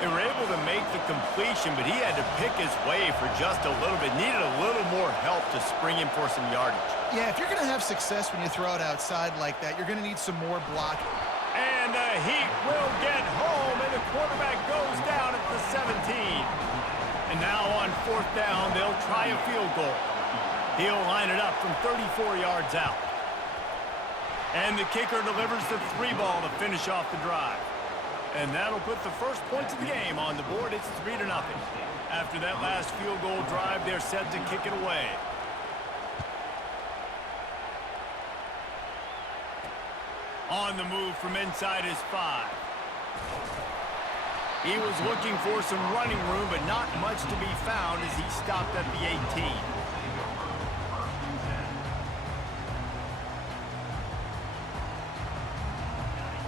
They were able to make the completion, but he had to pick his way for just a little bit. Needed a little more help to spring him for some yardage. Yeah, if you're going to have success when you throw it outside like that, you're going to need some more blocking. And the Heat will get home, and the quarterback goes down at the 17. And now on 4th down, they'll try a field goal. He'll line it up from 34 yards out. And the kicker delivers the 3 ball to finish off the drive. And that'll put the first points of the game on the board. It's 3-0. After that last field goal drive, they're set to kick it away. On the move from inside his 5. He was looking for some running room, but not much to be found as he stopped at the 18.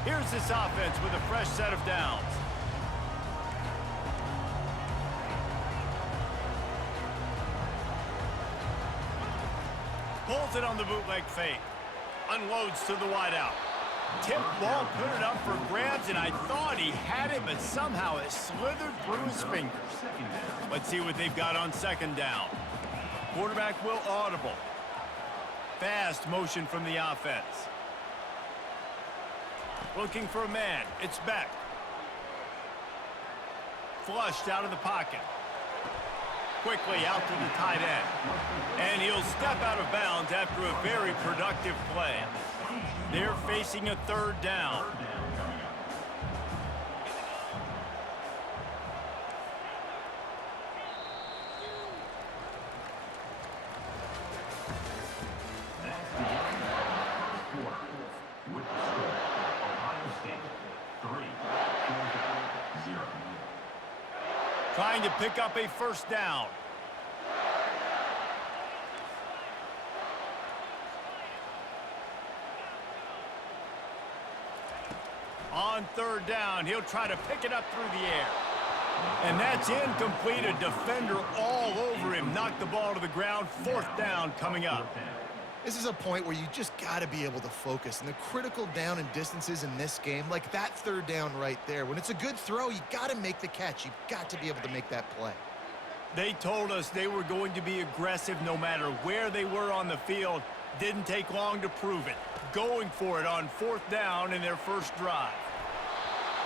Here's this offense with a fresh set of downs. Pulls it on the bootleg fake. Unloads to the wideout. Tip ball, put it up for grabs, and I thought he had it, but somehow it slithered through his fingers. Let's see what they've got on 2nd down. Quarterback will audible. Fast motion from the offense. Looking for a man. It's Beck. Flushed out of the pocket. Quickly out to the tight end. And he'll step out of bounds after a very productive play. They're facing a 3rd down. Trying to pick up a 1st down. On 3rd down, he'll try to pick it up through the air. And that's incomplete. A defender all over him. Knocked the ball to the ground. 4th down coming up. This is a point where you just got to be able to focus. And the critical down and distances in this game, like that 3rd down right there, when it's a good throw, you got to make the catch. You've got to be able to make that play. They told us they were going to be aggressive no matter where they were on the field. Didn't take long to prove it. Going for it on 4th down in their first drive.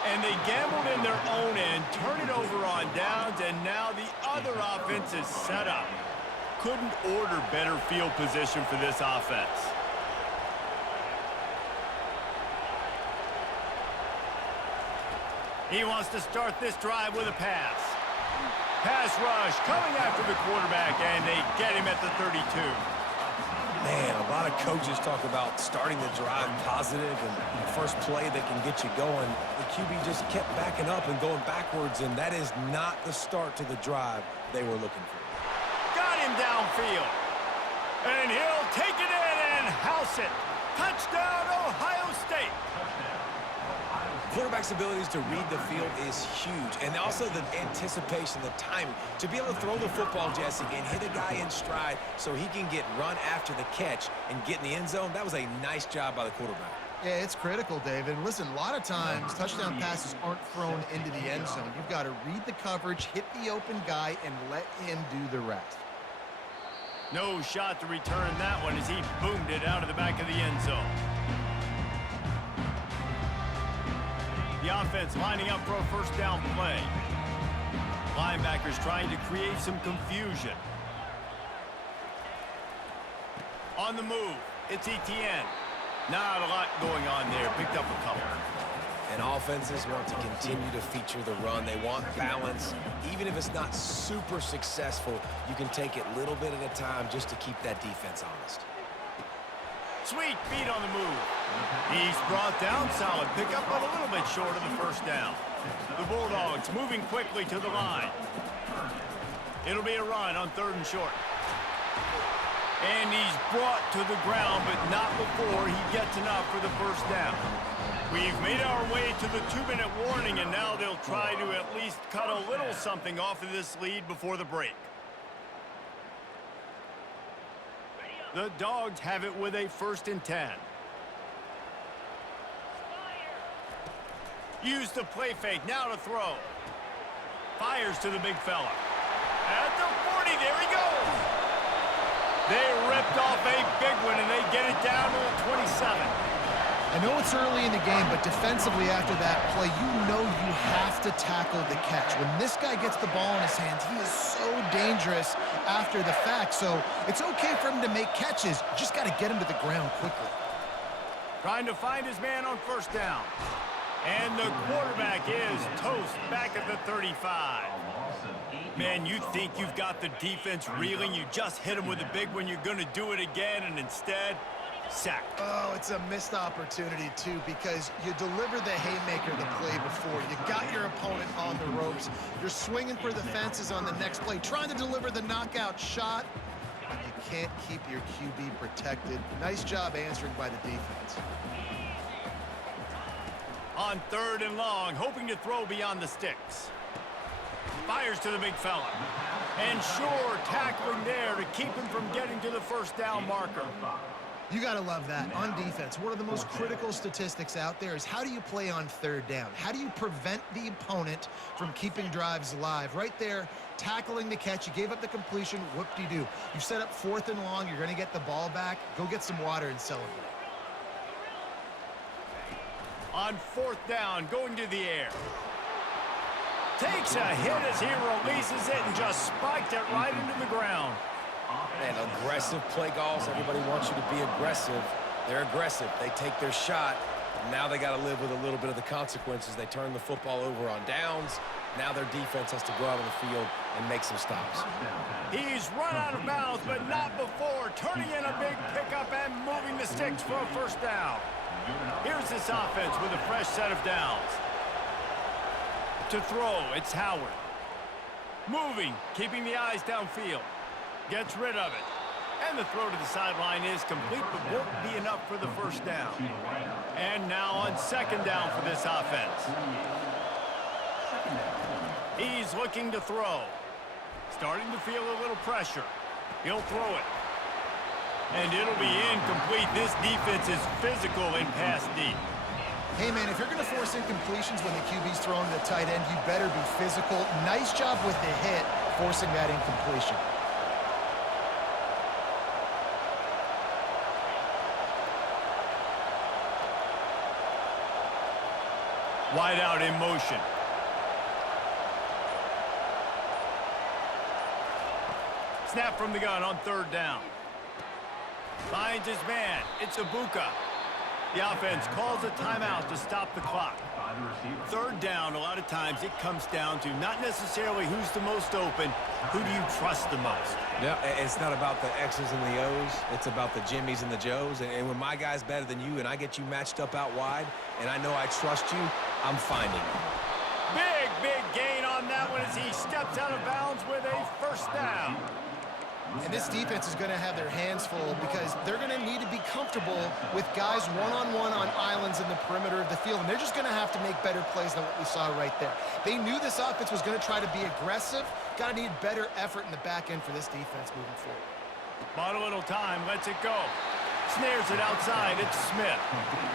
And they gambled in their own end, turn it over on downs, and now the other offense is set up. Couldn't order better field position for this offense. He wants to start this drive with a pass. Pass rush coming after the quarterback, and they get him at the 32. Man, a lot of coaches talk about starting the drive positive and the first play that can get you going. The QB just kept backing up and going backwards, and that is not the start to the drive they were looking for. Got him downfield. And he'll take it in and house it. Touchdown, Ohio State. Quarterback's abilities to read the field is huge, and also the anticipation, the timing. To be able to throw the football, Jesse, and hit a guy in stride so he can get run after the catch and get in the end zone, that was a nice job by the quarterback. Yeah, it's critical, David. And listen, a lot of times touchdown passes aren't thrown into the end zone. You've got to read the coverage, hit the open guy, and let him do the rest. No shot to return that one as he boomed it out of the back of the end zone. The offense lining up for a 1st down play. Linebackers trying to create some confusion. On the move, it's Etienne. Not a lot going on there. Picked up a couple. And offenses want to continue to feature the run. They want balance. Even if it's not super successful, you can take it little bit at a time just to keep that defense honest. Sweet feet on the move. He's brought down, solid pickup, but a little bit short of the 1st down. The Bulldogs moving quickly to the line. It'll be a run on 3rd and short. And he's brought to the ground, but not before he gets enough for the 1st down. We've made our way to the 2-minute warning, and now they'll try to at least cut a little something off of this lead before the break. The Dogs have it with a 1st and 10. Use the play fake, now to throw. Fires to the big fella. At the 40, there he goes. They ripped off a big one, and they get it down to the 27. I know it's early in the game, but defensively after that play, you know you have to tackle the catch. When this guy gets the ball in his hands, he is so dangerous after the fact. So it's okay for him to make catches. You just got to get him to the ground quickly. Trying to find his man on first down. And the quarterback is toast back at the 35. Man, you think you've got the defense reeling. You just hit him with a big one. You're going to do it again, and instead, sack. Oh, it's a missed opportunity, too, because you delivered the haymaker the play before. You got your opponent on the ropes. You're swinging for the fences on the next play, trying to deliver the knockout shot. You can't keep your QB protected. Nice job answering by the defense. On 3rd and long, hoping to throw beyond the sticks. Fires to the big fella. And sure, tackling there to keep him from getting to the first down marker. You got to love that. On defense, one of the most critical statistics out there is how do you play on 3rd down? How do you prevent the opponent from keeping drives alive? Right there, tackling the catch. You gave up the completion. Whoop-de-doo. You set up 4th and long. You're going to get the ball back. Go get some water and celebrate. On 4th down, going to the air. Takes a hit as he releases it and just spiked it right into the ground. And aggressive play calls. Everybody wants you to be aggressive. They're aggressive. They take their shot. Now they got to live with a little bit of the consequences. They turn the football over on downs. Now their defense has to go out on the field and make some stops. He's run out of bounds, but not before turning in a big pickup and moving the sticks for a first down. Here's this offense with a fresh set of downs. To throw, it's Howard. Moving, keeping the eyes downfield. Gets rid of it. And the throw to the sideline is complete, but won't be enough for the first down. And now on 2nd down for this offense. He's looking to throw. Starting to feel a little pressure. He'll throw it. And it'll be incomplete. This defense is physical in pass deep. Hey, man, if you're going to force incompletions when the QB's throwing to the tight end, you better be physical. Nice job with the hit, forcing that incompletion. Wide out in motion. Snap from the gun on 3rd down. Finds his man. It's Ibuka. The offense calls a timeout to stop the clock. 3rd down, a lot of times it comes down to not necessarily who's the most open, who do you trust the most? Yeah, it's not about the X's and the O's. It's about the Jimmies and the Joes. And when my guy's better than you and I get you matched up out wide and I know I trust you, I'm finding you. Big gain on that one as he steps out of bounds with a first down. And this defense is going to have their hands full because they're going to need to be comfortable with guys one-on-one on islands in the perimeter of the field. And they're just going to have to make better plays than what we saw right there. They knew this offense was going to try to be aggressive. Got to need better effort in the back end for this defense moving forward. Bought a little time, lets it go. Snares it outside, it's Smith.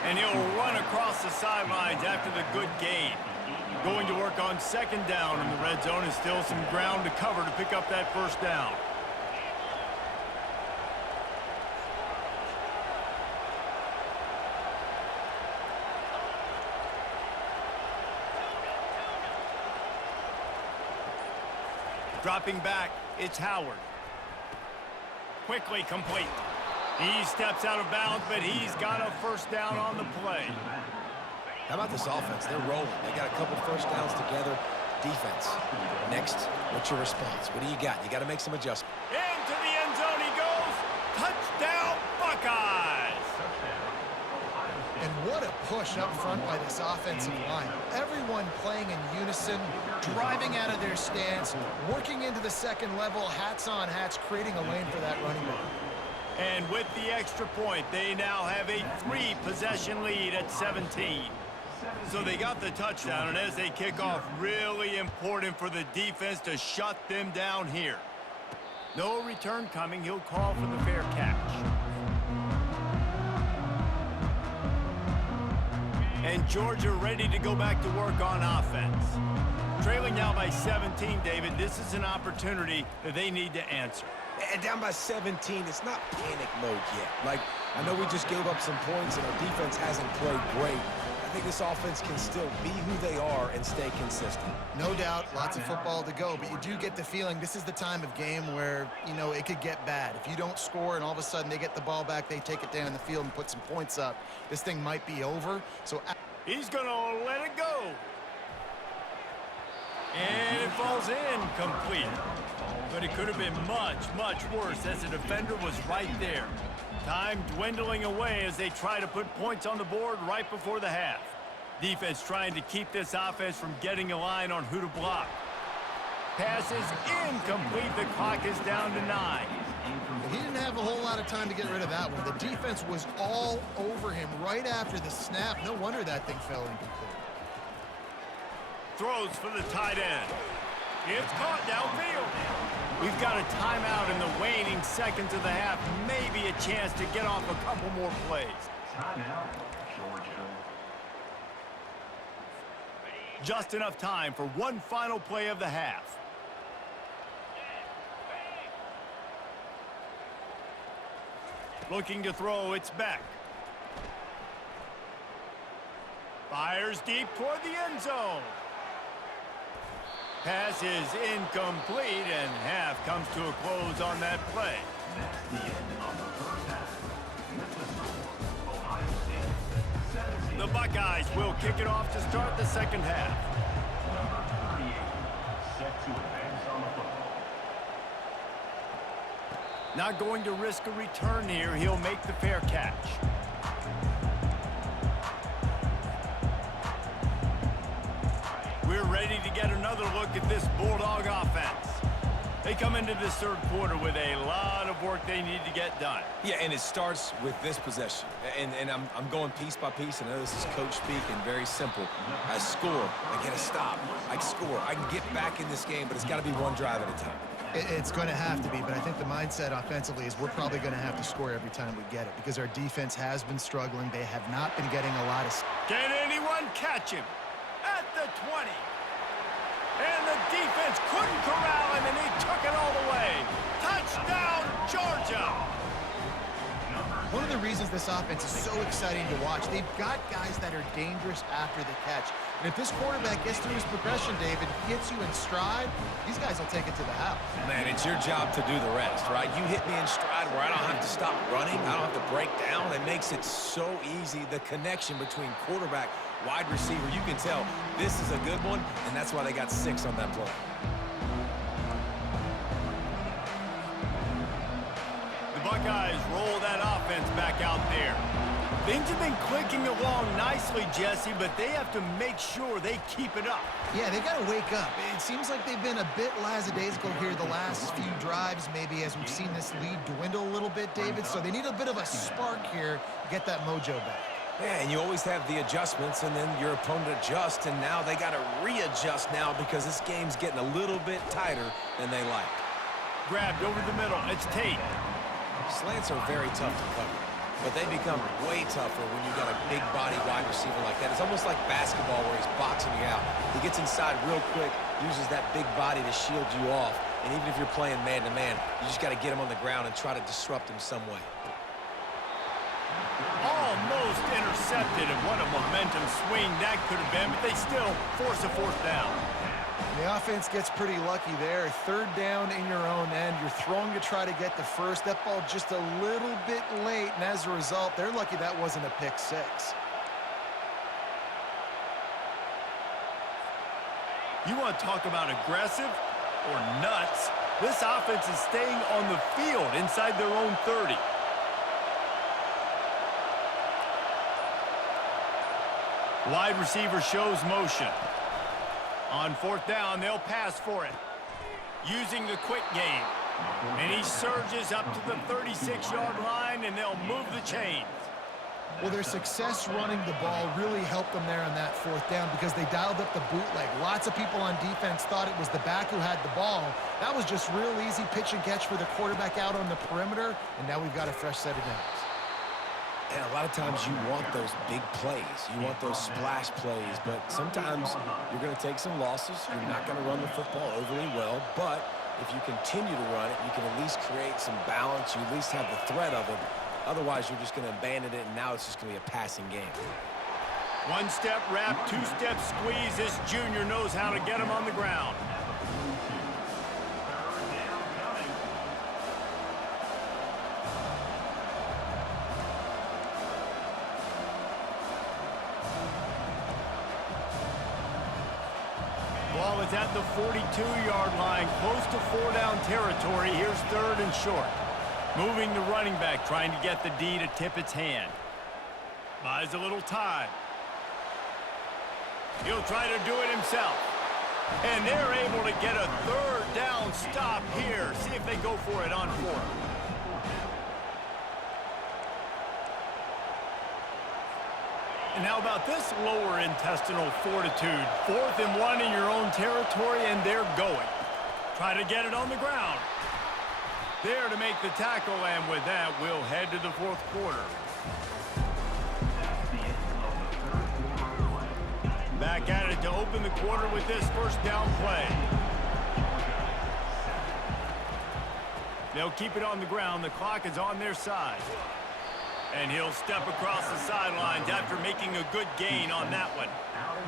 And he'll run across the sidelines after the good gain. Going to work on 2nd down in the red zone and still some ground to cover to pick up that first down. Dropping back, it's Howard. Quickly complete. He steps out of bounds, but he's got a first down on the play. How about this offense? They're rolling. They got a couple first downs together. Defense. Next, what's your response? What do you got? You got to make some adjustments. Into the end zone he goes. Touchdown, Buckeyes! And what a push up front by this offensive line. Everyone playing in unison, driving out of their stance, working into the second level, hats on hats, creating a lane for that running back. And with the extra point, they now have a 3-possession lead at 17. So they got the touchdown, and as they kick off, really important for the defense to shut them down here. No return coming. He'll call for the fair catch. And Georgia ready to go back to work on offense. Trailing now by 17, David. This is an opportunity that they need to answer. And down by 17, it's not panic mode yet. Like, I know we just gave up some points and our defense hasn't played great. I think this offense can still be who they are and stay consistent. No doubt, lots of football to go, but you do get the feeling this is the time of game where, you know, it could get bad. If you don't score and all of a sudden they get the ball back, they take it down the field and put some points up, this thing might be over. So he's going to let it go. And it falls in complete. But it could have been much, much worse as the defender was right there. Time dwindling away as they try to put points on the board right before the half. Defense trying to keep this offense from getting a line on who to block. Pass is incomplete. The clock is down to 9. he didn't have a whole lot of time to get rid of that one. The defense was all over him right after the snap. No wonder that thing fell incomplete. Throws for the tight end. It's caught downfield. We've got a timeout in the waning seconds of the half. Maybe a chance to get off a couple more plays. Timeout, Georgia. Just enough time for one final play of the half. Looking to throw, it's Beck. Fires deep toward the end zone. Pass is incomplete, and half comes to a close on that play. That's the end of the first half. With the score, Ohio State 17. The Buckeyes will kick it off to start the second half. Number 38, set to advance on the football. Not going to risk a return here. He'll make the fair catch. We're ready to get another look at this Bulldog offense. They come into this third quarter with a lot of work they need to get done. Yeah, and it starts with this possession. And I'm going piece by piece. And I know this is coach speak and very simple. I score. I get a stop. I score. I can get back in this game, but it's got to be one drive at a time. It's going to have to be, but I think the mindset offensively is we're probably going to have to score every time we get it because our defense has been struggling. They have not been getting a lot of... Can anyone catch him? At the 20. And the defense couldn't corral him, and he took it all the way. Touchdown, Georgia! One of the reasons this offense is so exciting to watch, they've got guys that are dangerous after the catch. And if this quarterback gets through his progression, David, hits you in stride, these guys will take it to the house. Man, it's your job to do the rest, right? You hit me in stride where I don't have to stop running. I don't have to break down. It makes it so easy, the connection between quarterback, wide receiver. You can tell this is a good one, and that's why they got 6 on that play. The Buckeyes roll that offense back out there. Things have been clicking along nicely, Jesse, but they have to make sure they keep it up. Yeah, they got to wake up. It seems like they've been a bit lackadaisical here the last few drives, maybe as we've seen this lead dwindle a little bit, David. So they need a bit of a spark here to get that mojo back. Yeah, and you always have the adjustments, and then your opponent adjusts, and now they got to readjust now because this game's getting a little bit tighter than they like. Grabbed over the middle. It's Tate. Slants are very tough to cover, but they become way tougher when you got a big body wide receiver like that. It's almost like basketball where he's boxing you out. He gets inside real quick, uses that big body to shield you off, and even if you're playing man-to-man, you just got to get him on the ground and try to disrupt him some way. Almost intercepted, and what a momentum swing that could have been, but they still force a fourth down. The offense gets pretty lucky there. Third down in your own end. You're throwing to try to get the first. That ball just a little bit late, and as a result, they're lucky that wasn't a pick 6. You want to talk about aggressive or nuts? This offense is staying on the field inside their own 30. Wide receiver shows motion. On fourth down, they'll pass for it. Using the quick game. And he surges up to the 36-yard line, and they'll move the chains. Well, their success running the ball really helped them there on that fourth down because they dialed up the bootleg. Lots of people on defense thought it was the back who had the ball. That was just real easy pitch and catch for the quarterback out on the perimeter, and now we've got a fresh set of downs. And a lot of times you want those big plays. You want those splash plays. But sometimes you're going to take some losses. You're not going to run the football overly well. But if you continue to run it, you can at least create some balance. You at least have the threat of it. Otherwise, you're just going to abandon it, and now it's just going to be a passing game. One-step wrap, two-step squeeze. This junior knows how to get him on the ground. Ball is at the 42-yard line, close to 4-down territory. Here's 3rd and short. Moving the running back, trying to get the D to tip its hand. Buys a little time. He'll try to do it himself. And they're able to get a 3rd down stop here. See if they go for it on 4th. And how about this lower intestinal fortitude? 4th and 1 in your own territory, and they're going. Try to get it on the ground. There to make the tackle, and with that, we'll head to the 4th quarter. Back at it to open the quarter with this 1st down play. They'll keep it on the ground. The clock is on their side. And he'll step across the sidelines after making a good gain on that one.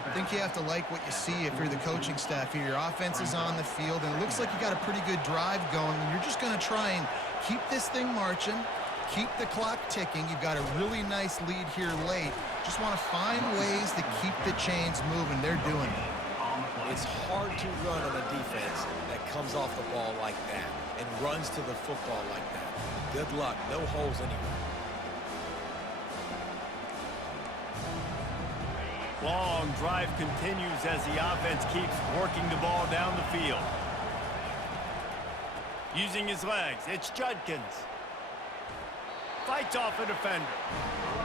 I think you have to like what you see if you're the coaching staff here. Your offense is on the field, and it looks like you got a pretty good drive going, and you're just going to try and keep this thing marching, keep the clock ticking. You've got a really nice lead here late. Just want to find ways to keep the chains moving. They're doing it. It's hard to run on a defense that comes off the ball like that and runs to the football like that. Good luck. No holes anywhere. Long drive continues as the offense keeps working the ball down the field. Using his legs, it's Judkins. Fights off a defender.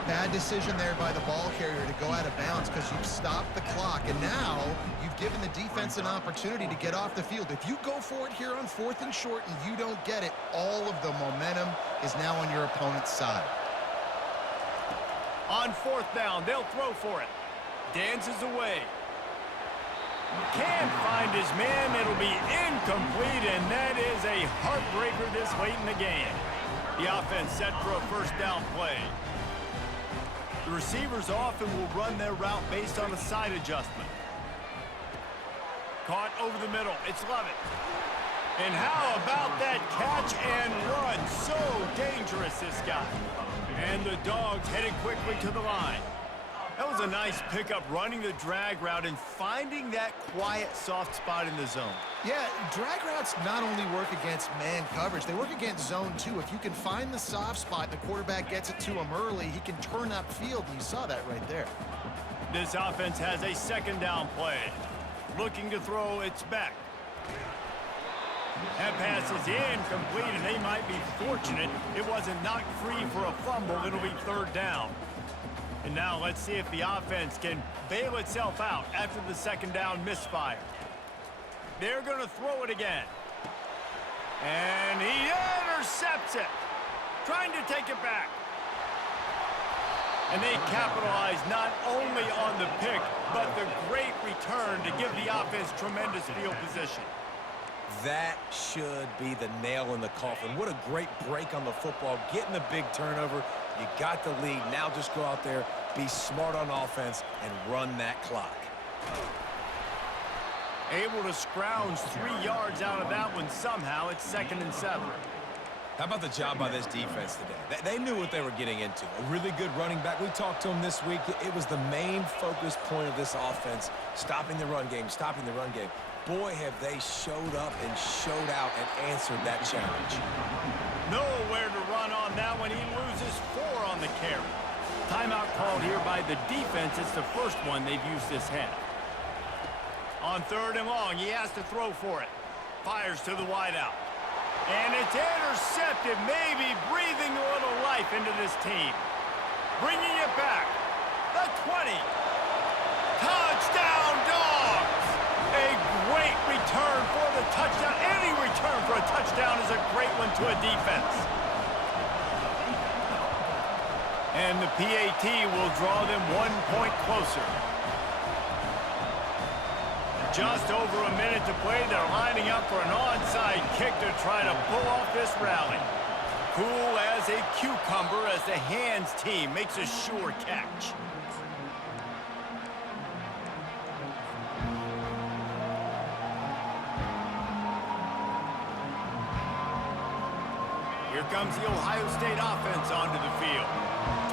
Bad decision there by the ball carrier to go out of bounds because you've stopped the clock, and now you've given the defense an opportunity to get off the field. If you go for it here on 4th and short and you don't get it, all of the momentum is now on your opponent's side. On 4th down, they'll throw for it. Dances away. Can't find his man. It'll be incomplete, and that is a heartbreaker this late in the game. The offense set for a 1st down play. The receivers often will run their route based on a side adjustment. Caught over the middle. It's Lovett. And how about that catch and run? So dangerous, this guy. And the Dogs headed quickly to the line. That was a nice pickup, running the drag route and finding that quiet, soft spot in the zone. Yeah, drag routes not only work against man coverage, they work against zone too. If you can find the soft spot, the quarterback gets it to him early, he can turn upfield, and you saw that right there. This offense has a 2nd down play. Looking to throw, it's back. That pass is incomplete, and they might be fortunate it wasn't knocked free for a fumble. It'll be 3rd down. And now let's see if the offense can bail itself out after the 2nd down misfire. They're going to throw it again. And he intercepts it. Trying to take it back. And they capitalize not only on the pick, but the great return to give the offense tremendous field position. That should be the nail in the coffin. What a great break on the football. Getting the big turnover. You got the lead. Now just go out there, be smart on offense, and run that clock. Able to scrounge 3 yards out of that one somehow. It's 2nd and 7. How about the job by this defense today? They knew what they were getting into. A really good running back. We talked to him this week. It was the main focus point of this offense, stopping the run game, stopping the run game. Boy, have they showed up and showed out and answered that challenge. Nowhere to run on that one. He loses 4 on the carry. Timeout called here by the defense. It's the first one they've used this half. On 3rd and long, he has to throw for it. Fires to the wideout. And it's intercepted, maybe breathing a little life into this team. Bringing it back. The 20. Touchdown, Dogs! A great return for the touchdown. Any return for a touchdown is a great one to a defense. And the PAT will draw them 1 point closer. Just over a minute to play. They're lining up for an onside kick to try to pull off this rally. Cool as a cucumber as the hands team makes a sure catch. Here comes the Ohio State offense onto the field.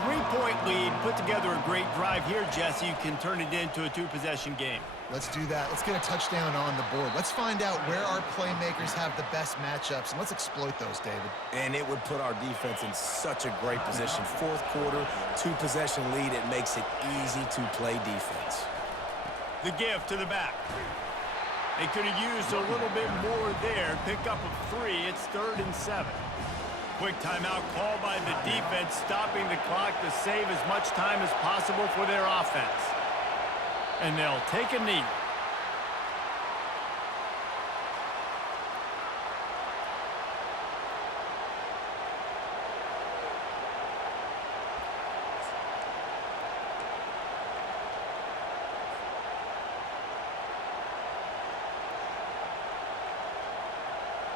3-point lead, put together a great drive here, Jesse. You can turn it into a 2-possession game. Let's do that. Let's get a touchdown on the board. Let's find out where our playmakers have the best matchups, and let's exploit those, David. And it would put our defense in such a great position. Fourth quarter, 2-possession lead. It makes it easy to play defense. The give to the back. They could have used a little bit more there. Pick up a 3. It's 3rd and 7. Quick timeout called by the defense, stopping the clock to save as much time as possible for their offense. And they'll take a knee.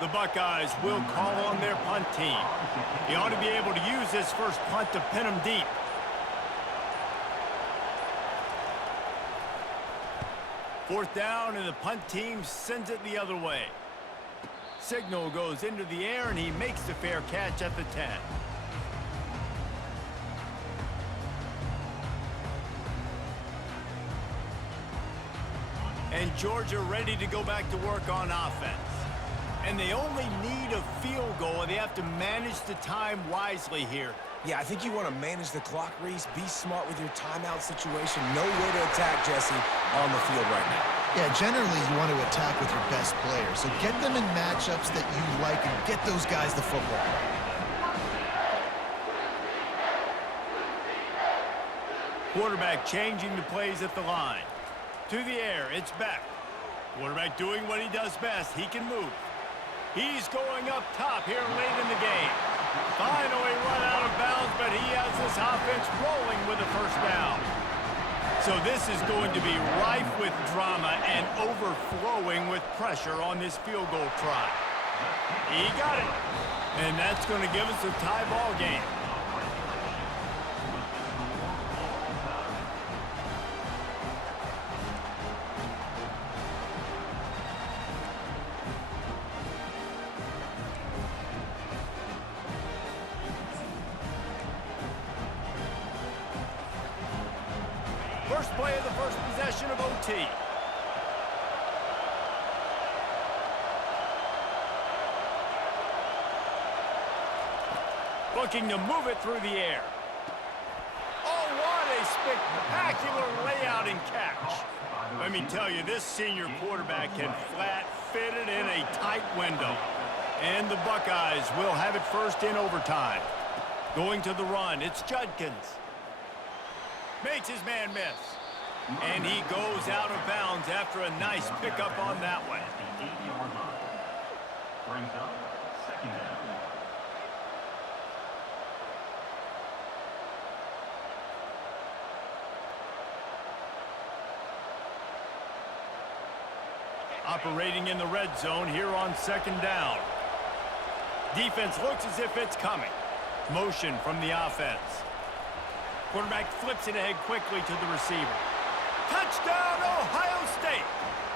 The Buckeyes will call on their punt team. He ought to be able to use this first punt to pin them deep. Fourth down, and the punt team sends it the other way. Signal goes into the air, and he makes the fair catch at the 10. And Georgia ready to go back to work on offense. And they only need a field goal, and they have to manage the time wisely here. Yeah, I think you want to manage the clock, Reese. Be smart with your timeout situation. Know where to attack, Jesse, on the field right now. Yeah, generally you want to attack with your best players. So get them in matchups that you like and get those guys the football. Quarterback changing the plays at the line. To the air, it's back. Quarterback doing what he does best. He can move. He's going up top here late in the game. Finally run out of bounds, but he has this offense rolling with a first down. So this is going to be rife with drama and overflowing with pressure on this field goal try. He got it. And that's going to give us a tie ball game. First play of the first possession of OT. Looking to move it through the air. Oh, what a spectacular layout and catch. Let me tell you, this senior quarterback can flat fit it in a tight window. And the Buckeyes will have it first in overtime. Going to the run, it's Judkins. Makes his man miss. And he goes out of bounds after a nice pickup on that one. The 8-yard line. Brings up 2nd down. Operating in the red zone here on 2nd down. Defense looks as if it's coming. Motion from the offense. Quarterback flips it ahead quickly to the receiver. Touchdown, Ohio State!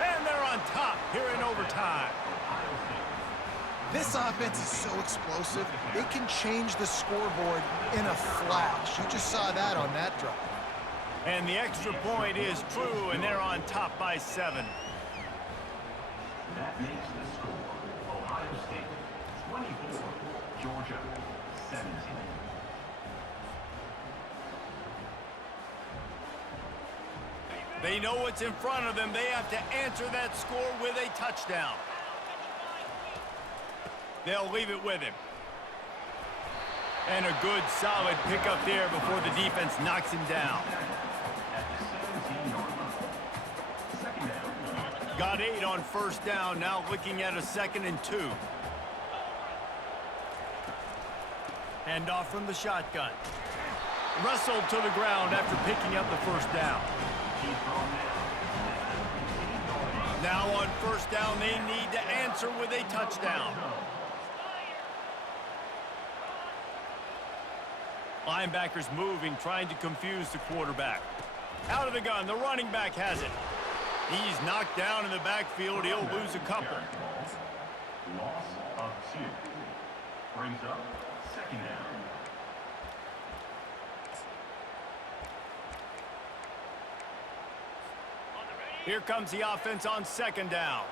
And they're on top here in overtime. This offense is so explosive, it can change the scoreboard in a flash. You just saw that on that drive. And the extra point is true, and they're on top by 7. That makes the score Ohio State 24, Georgia 17. They know what's in front of them. They have to answer that score with a touchdown. They'll leave it with him. And a good, solid pickup there before the defense knocks him down. At the 17-yard line. 2nd down. Got 8 on first down. Now looking at a 2nd and 2. Hand off from the shotgun. Wrestled to the ground after picking up the first down. Now on first down, they need to answer with a touchdown. Linebackers moving, trying to confuse the quarterback. Out of the gun, the running back has it. He's knocked down in the backfield. He'll lose a couple. Loss of 2. Brings up second down. Here comes the offense on second down.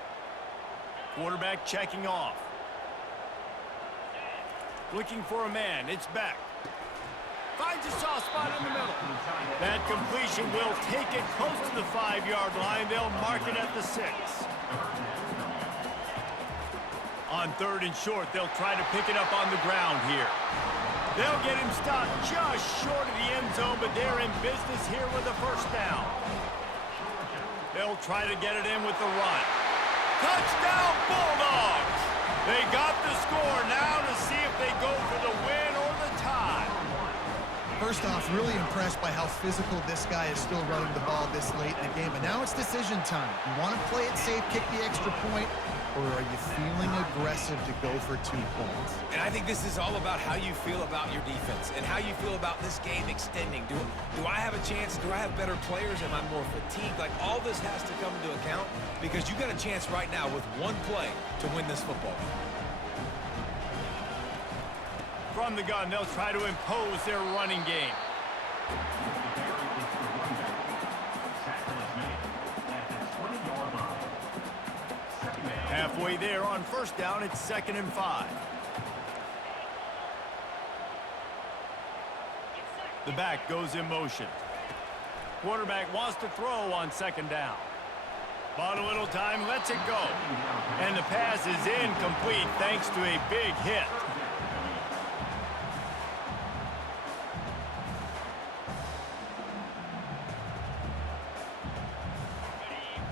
Quarterback checking off. Looking for a man. It's back. Finds a soft spot in the middle. That completion will take it close to the 5-yard line. They'll mark it at the 6. On third and short, they'll try to pick it up on the ground here. They'll get him stopped just short of the end zone, but they're in business here with a first down. They'll try to get it in with the run. Touchdown, Bulldogs! They got the score. Now to see if they go for the win or the tie. First off, really impressed by how physical this guy is still running the ball this late in the game. But now it's decision time. You want to play it safe, kick the extra point, or are you feeling aggressive to go for 2 points? And I think this is all about how you feel about your defense and how you feel about this game extending. Do I have a chance? Do I have better players? Am I more fatigued? Like, all this has to come into account because you got a chance right now with one play to win this football game. From the gun, they'll try to impose their running game. Halfway there on first down, it's 2nd and 5. The back goes in motion. Quarterback wants to throw on 2nd down. Bought a little time, lets it go. And the pass is incomplete thanks to a big hit.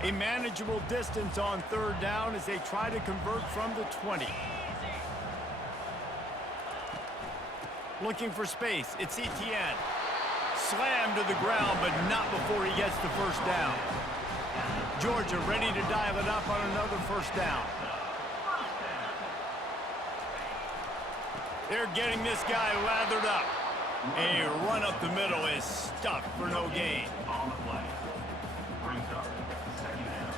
A manageable distance on third down as they try to convert from the 20. Looking for space. It's Etienne. Slammed to the ground, but not before he gets the first down. Georgia ready to dial it up on another first down. They're getting this guy lathered up. A run up the middle is stuffed for no gain. On the play. Brings up second down.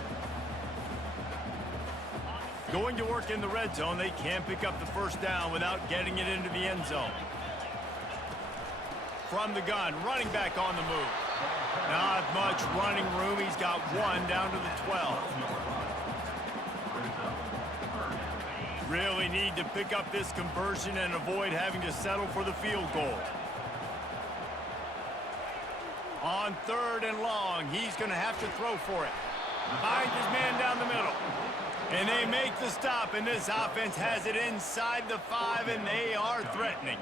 Going to work in the red zone, they can't pick up the first down without getting it into the end zone. From the gun, running back on the move. Not much running room. He's got one down to the 12. Really need to pick up this conversion and avoid having to settle for the field goal. On third and long, he's going to have to throw for it. Finds his man down the middle. And they make the stop, and this offense has it inside the 5, and they are threatening.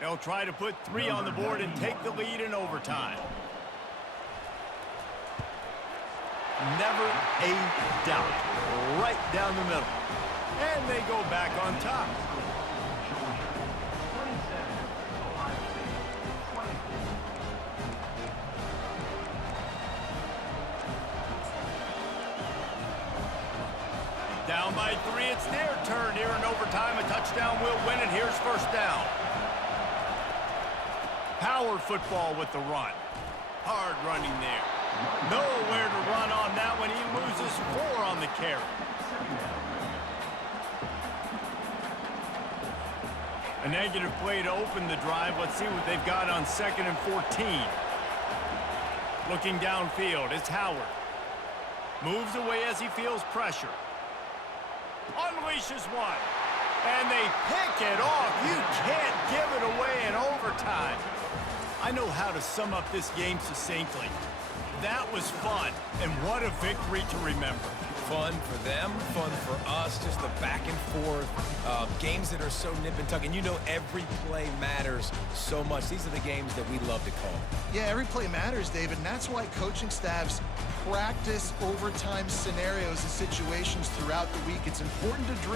They'll try to put 3 on the board and take the lead in overtime. Never a doubt. Right down the middle. And they go back on top. Down by 3, it's their turn here in overtime. A touchdown will win it. Here's first down. Power football with the run. Hard running there. Nowhere to run on that one. He loses 4 on the carry. A negative play to open the drive. Let's see what they've got on 2nd and 14. Looking downfield, it's Howard. Moves away as he feels pressure. Unleashes one. And they pick it off. You can't give it away in overtime. I know how to sum up this game succinctly. That was fun, and what a victory to remember. Fun for them, fun for us, just the back and forth, games that are so nip and tuck. And you know every play matters so much. These are the games that we love to call. Yeah, every play matters, David, and that's why coaching staffs practice overtime scenarios and situations throughout the week. It's important to drill